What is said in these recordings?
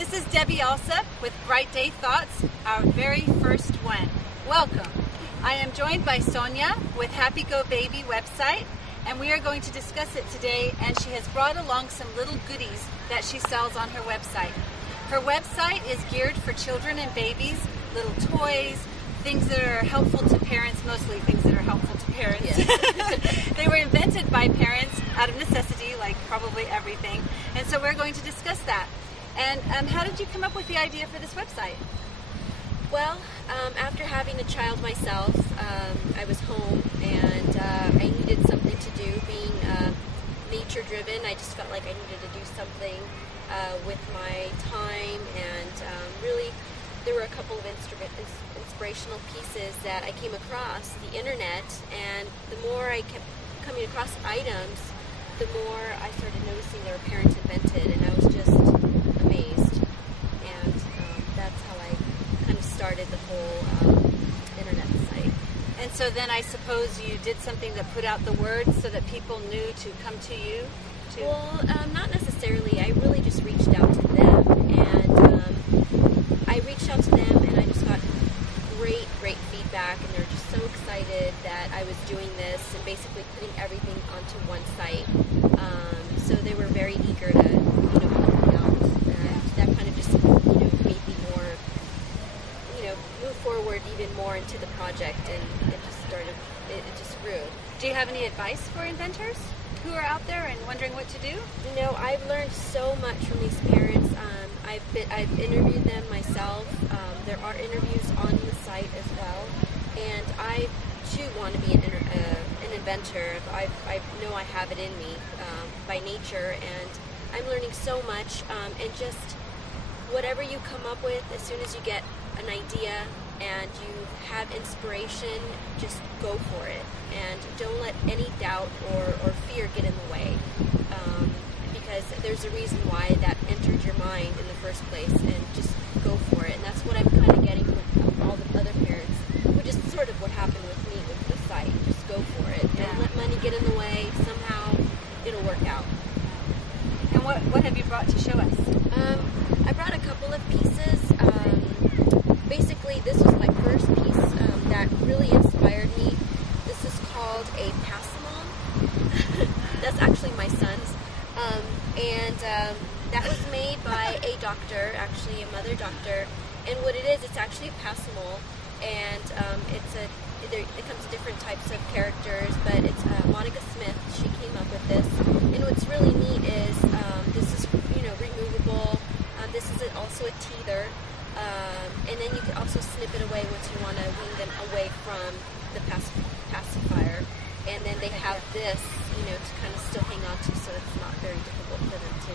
This is Debbie Alsop with Bright Day Thoughts, our very first one. Welcome. I am joined by Sonia with Happy Go Baby website, and we are going to discuss it today, and she has brought along some little goodies that she sells on her website. Her website is geared for children and babies, little toys, things that are helpful to parents, mostly things that are helpful to parents. Yes. They were invented by parents out of necessity, like probably everything, and so we're going to discuss that. And how did you come up with the idea for this website? Well, after having a child myself, I was home and I needed something to do. Being nature-driven, I just felt like I needed to do something with my time, and really there were a couple of inspirational pieces that I came across the internet, and the more I kept coming across items, the more I started noticing they were parents invented, and I was just amazed. And that's how I kind of started the whole internet site. And so then I suppose you did something to put out the word so that people knew to come to you? Well, not necessarily. I really just reached out to them, and I reached out to them, and I just got great feedback, and they're just so excited that I was doing this and basically putting everything onto one site. So they were very eager to, help me out, and that kind of just, made me more, move forward even more into the project, and it just grew. Do you have any advice for inventors who are out there and wondering what to do? I've learned so much from these parents. I've interviewed them myself. There are interviews on the site as well, and I too want to be an inventor. I know I have it in me by nature, and I'm learning so much. And just whatever you come up with, as soon as you get an idea and you have inspiration, just go for it, and don't let any doubt or fear get in the way, because there's a reason why that entered your mind in the first place, and just go for it. And that's what I'm kind of getting from all the other parents, which is sort of what happened with me with the site. Just go for it. Don't let money get in the way. Somehow it'll work out. And what have you brought to show us? I brought a couple of pieces. Basically, this was my first piece that really inspired me. This is called a passamon. That's actually my son's. And that was made by a doctor, actually a mother doctor. And what it is, it's actually a passamon. And it comes in different types of characters, but it's Monica Smith. She came up with this. And what's really neat is this is removable. This is also a teether. And then you can also snip it away once you want to wean them away from the pacifier. And then they have this, to kind of still hang on to, so it's not very difficult for them to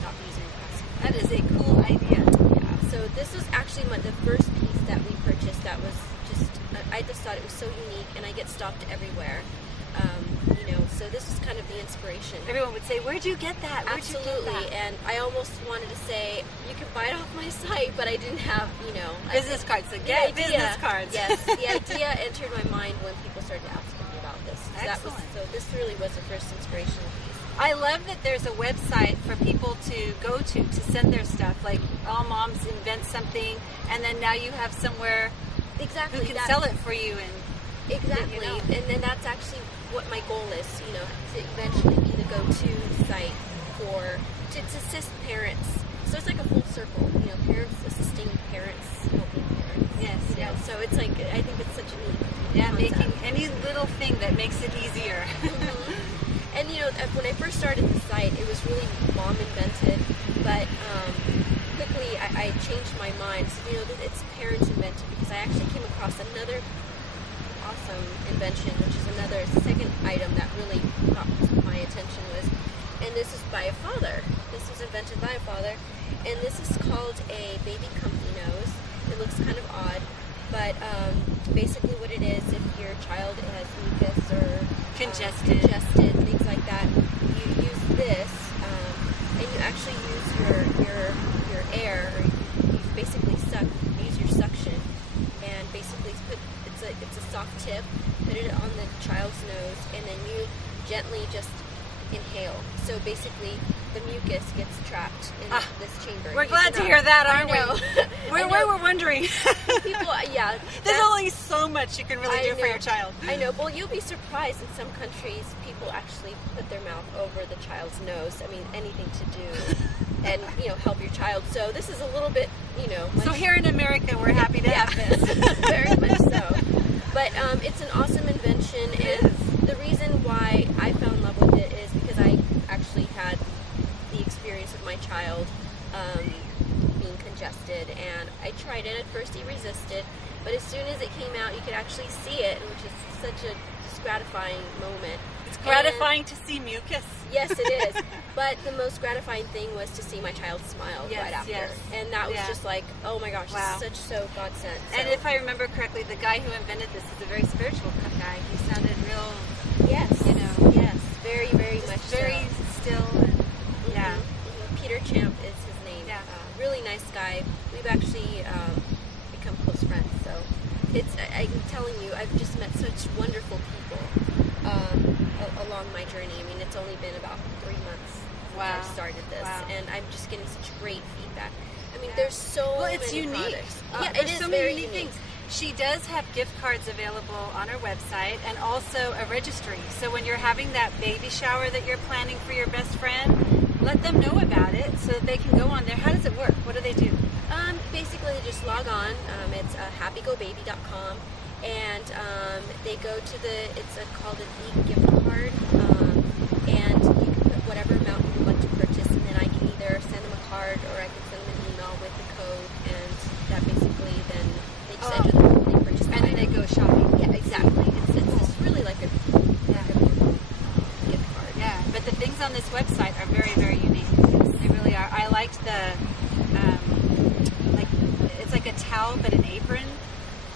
stop using the pacifier. That is a cool idea. Yeah. So this was actually the first piece that we purchased. That was just, I just thought it was so unique, and I get stopped everywhere. So this was kind of the inspiration. Everyone would say, "Where'd you get that?" Absolutely, and I almost wanted to say, "You can buy it off my site," but I didn't have, business cards. So get business cards. Yes, the idea entered my mind when people started asking me about this. Excellent. So this really was the first inspirational piece. I love that there's a website for people to go to send their stuff. Like All Moms invent something, and then now you have somewhere exactly who can sell it for you. And exactly, and then that's actually what my goal is, to eventually be the go-to site to assist parents. So it's like a full circle, parents assisting parents, helping parents. Yes. So it's like, I think it's such a neat concept. Making any little thing that makes it easier. Mm-hmm. And when I first started the site, it was really mom invented, but quickly I changed my mind. So, it's parents invented, because I actually came across another awesome invention, which is another second item that really caught my attention and this is by a father. This was invented by a father, and this is called a baby comfy nose. It looks kind of odd, but basically what it is, if your child has mucus or congested, things like that, you use this, and you actually use your air, or you basically use your suction, and basically it's a soft tip, put it on the child's nose, and then you gently just inhale. So basically, the mucus gets trapped in this chamber. We're glad to hear that, aren't we? We were wondering. People, yeah. There's only so much you can really do for your child. I know. Well, you'll be surprised. In some countries, people actually put their mouth over the child's nose. I mean, anything to do and, help your child. So this is a little bit, So here in America, we're happy to have this. Very much so. But it's an awesome invention, and the reason why I fell in love with it is because I actually had the experience of my child being congested, and I tried it. At first he resisted, but as soon as it came out, you could actually see it, which is such a gratifying moment. It's gratifying to see mucus. Yes, it is. But the most gratifying thing was to see my child smile right after. Yes. And that was just like, oh my gosh, wow. This is so God-sent. So. And if I remember correctly, the guy who invented this is a very spiritual guy. He sounded real, yes, yes, very, very much very still. And, Peter Champ is his name. Yeah. Really nice guy. We've actually become close friends. So I'm telling you, I've just met such wonderful people along my journey. I mean, it's only been about 3 months since I've started this, and I'm just getting such great feedback. I mean, there's so many unique. products. It is so many unique things. She does have gift cards available on her website, and also a registry. So when you're having that baby shower that you're planning for your best friend, let them know about it so that they can go on there. How does it work? What do they do? Basically, they just log on. It's happygobaby.com, and they go to it's called an e-gift card, and you can put whatever amount you would like to purchase, and then I can either send them a card or I can send them an email with the code, and that basically then they just enter the code and they purchase the item. And then they go shopping. Yeah, exactly. It's really like a gift card. Yeah, but the things on this website are very, very unique. They really are. I liked the it's like a towel but an apron.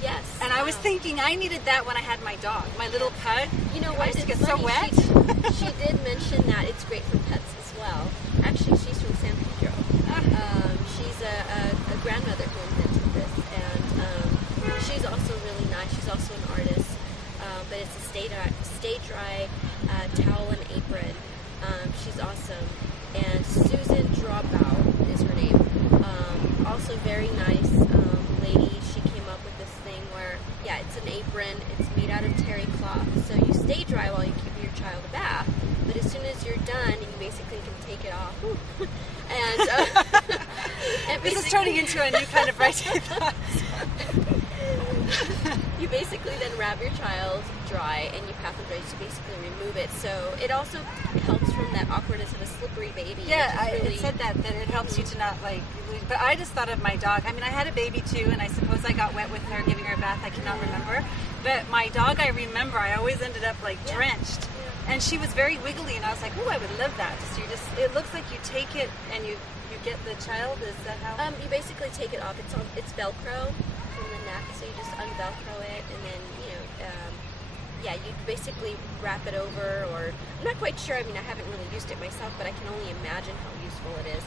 Yes. And I was thinking I needed that when I had my dog, my little pug. You know what? I used to get funny. so wet. She did mention that it's great for pets as well. Actually, she's from San Pedro. She's a grandmother who invented this, and she's also really nice. She's also an artist, but it's a stay dry towel and apron. She's awesome. And Susan Drawbow is her name. Also very nice lady. She came up with this thing where, it's an apron. It's made out of terry cloth, so you stay dry while you give your child a bath. But as soon as you're done, you basically can take it off. And this is turning into a new kind of right. You basically then wrap your child dry and you pat them dry to basically remove it. So it also helps from that awkwardness of a slippery baby. Yeah, it said that it helps you to not but I just thought of my dog. I mean, I had a baby too, and I suppose I got wet with her giving her a bath. I cannot remember. But my dog, I remember, I always ended up drenched. Yeah. And she was very wiggly, and I was like, oh, I would love that. It looks like you take it and you get the child. Is that how? You basically take it off. It's Velcro from the neck, so you just unvelcro it, and then you basically wrap it over. Or I'm not quite sure. I mean, I haven't really used it myself, but I can only imagine how useful it is.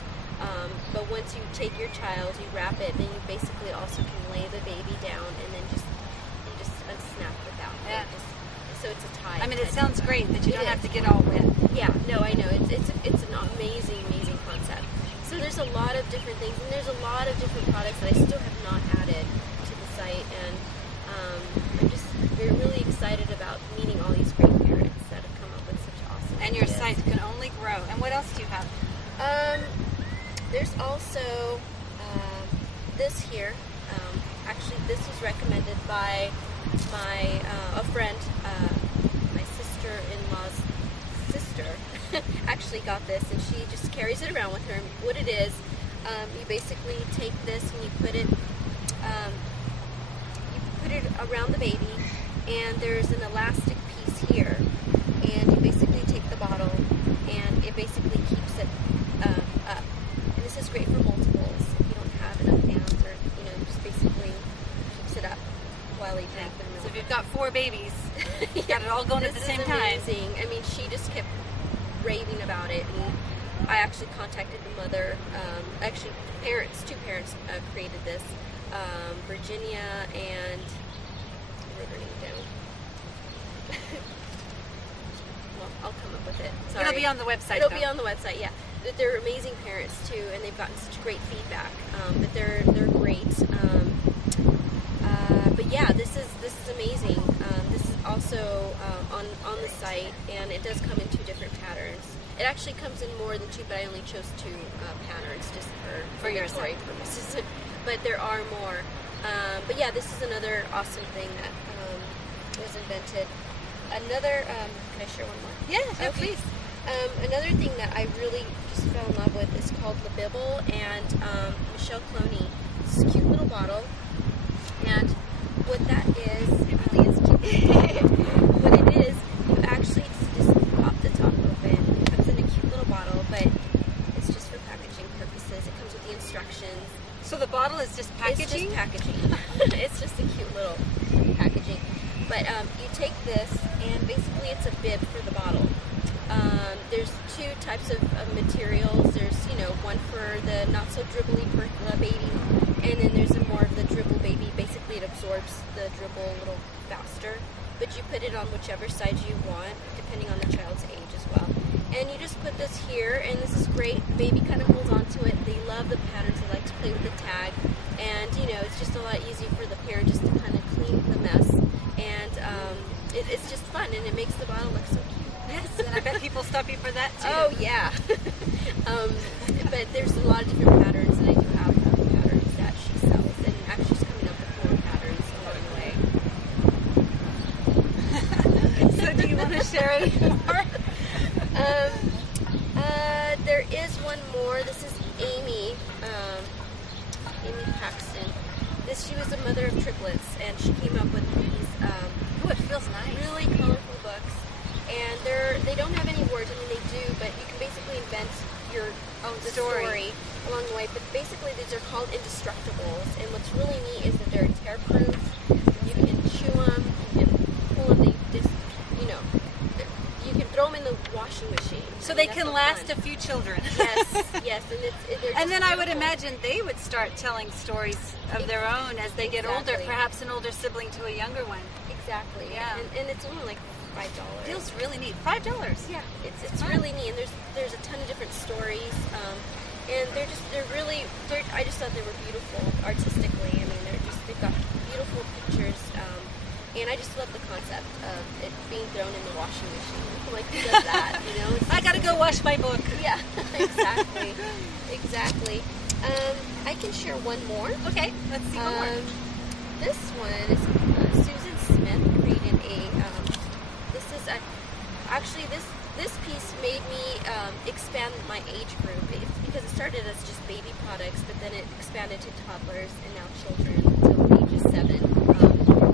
But once you take your child, you wrap it, then you basically also can lay the baby down, and then you just unsnap without. Yeah. So it's a tie. I mean, it sounds great that you don't have to get all wet. Yeah, no, I know. It's an amazing concept. So there's a lot of different things, and there's a lot of different products that I still have not added to the site, and we're really excited about meeting all these great parents that have come up with such awesome And your ideas. site can only grow. And what else do you have? There's also this here. Actually, this was recommended by a friend. My sister-in-law's sister actually got this, and she just carries it around with her. And what it is, you basically take this and you put it around the baby, and there's an elastic piece here, and you basically take the bottle, and it basically keeps it up. And this is great for multiples if you don't have enough hands, or just basically keeps it up while they drink their milk. So if you've got 4 bababies, you got it all going at the same time. This is amazing. I mean, she just kept raving about it, and I actually contacted the mother. Actually, two parents created this. Virginia and I wrote her name down. I'll come up with it. Sorry. It'll be on the website. It'll be on the website. Yeah, that they're amazing parents too, and they've gotten such great feedback. That they're great. But yeah, this is amazing. This is also on the site, and it does come in 2 different patterns. It actually comes in more than 2, but I only chose 2 patterns just for your inventory purposes. But there are more. But yeah, this is another awesome thing that was invented. Another, can I share one more? Yeah, please. Another thing that I really just fell in love with is called La Bibble, and Michelle Cloney. It's a cute little bottle, and what that is, it really is cute. What it is, you actually just pop the top open. It comes in a cute little bottle, but it's just for packaging purposes. It comes with the instructions. So the bottle is just packaging? It's just packaging. It's just a cute little packaging. But you take this, and basically it's a bib for the bottle. There's 2 types of materials. There's, one for the not so dribbly baby, and then there's more of the dribble baby. Basically it absorbs the dribble a little faster, but you put it on whichever side you want, depending on the child's age as well. And you just put this here, and this is great. The baby kind of holds on to it. They love the patterns. They like to play with the tag, and it's just a lot easier for the parent just to kind of clean the mess. And it's just fun, and it makes the bottle look so cute. Yes, and I bet people stop you for that too. Oh yeah. But there's a lot of different patterns, and I do have patterns that she sells, and actually she's coming up with 4 patterns along the way. So do you want to share any more? There is one more. This is Amy Paxton. She was a mother of triplets, and she came up with these it feels nice. Really colorful books. And they don't have any words. I mean, they do, but you can basically invent your own story along the way. But basically, these are called indestructibles. And what's really neat is that they're tear-proof. You can chew them. You can pull them. You can throw them in the washing machine. So they can last a few children. Yes. And then I would imagine they would start telling stories of their own as they get older. Perhaps an older sibling to a younger one. Exactly. Yeah. And it's only like $5. Feels really neat. $5. Yeah, it's really neat, and there's a ton of different stories, and I just thought they were beautiful artistically. I mean, they've got beautiful pictures, and I just love the concept of it being thrown in the washing machine. Like, who does that? I gotta go wash my book. Yeah, exactly. I can share one more. Okay, let's see one more. This one is Susan Smith created actually this piece made me expand my age group. It's because it started as just baby products, but then it expanded to toddlers and now children until age 7.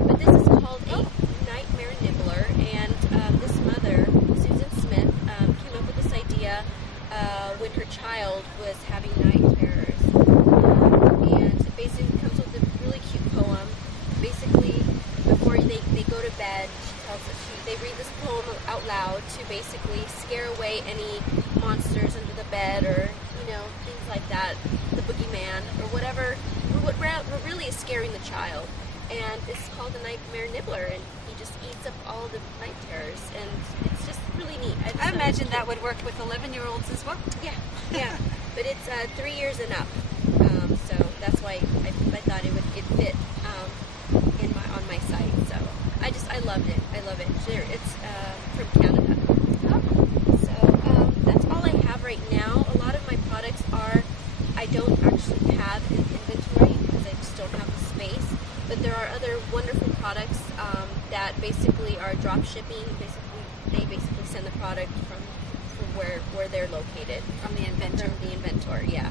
But this is called a nightmare nibbler, and this mother, Susan Smith, came up with this idea when her child was having night terrors. And it basically comes with a really cute poem. Basically, before they go to bed, they read this poem out loud to basically scare away any monsters under the bed, or things like that, the boogeyman or whatever. What really is scaring the child. And it's called the nightmare nibbler, and he just eats up all the night terrors, and it's just really neat. I imagine that would work with 11-year-olds as well. Yeah. But it's 3 years and up, so that's why I thought it fit on my site. So I loved it. I love it. It's from Canada. So that's all I have right now. A lot of my products I don't actually have in inventory because I just don't have the space. But there are other wonderful products that basically are drop shipping. They basically send the product from where they're located. From the inventor. Yeah.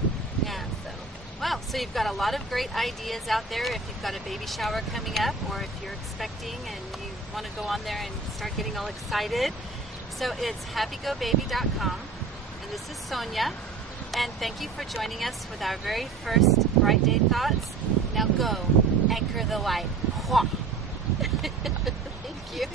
So. Wow, so you've got a lot of great ideas out there if you've got a baby shower coming up, or if you're expecting and you want to go on there and start getting all excited. So it's happygobaby.com, and this is Sonia, and thank you for joining us with our very first Bright Day Thoughts. Now go, anchor the light. Thank you.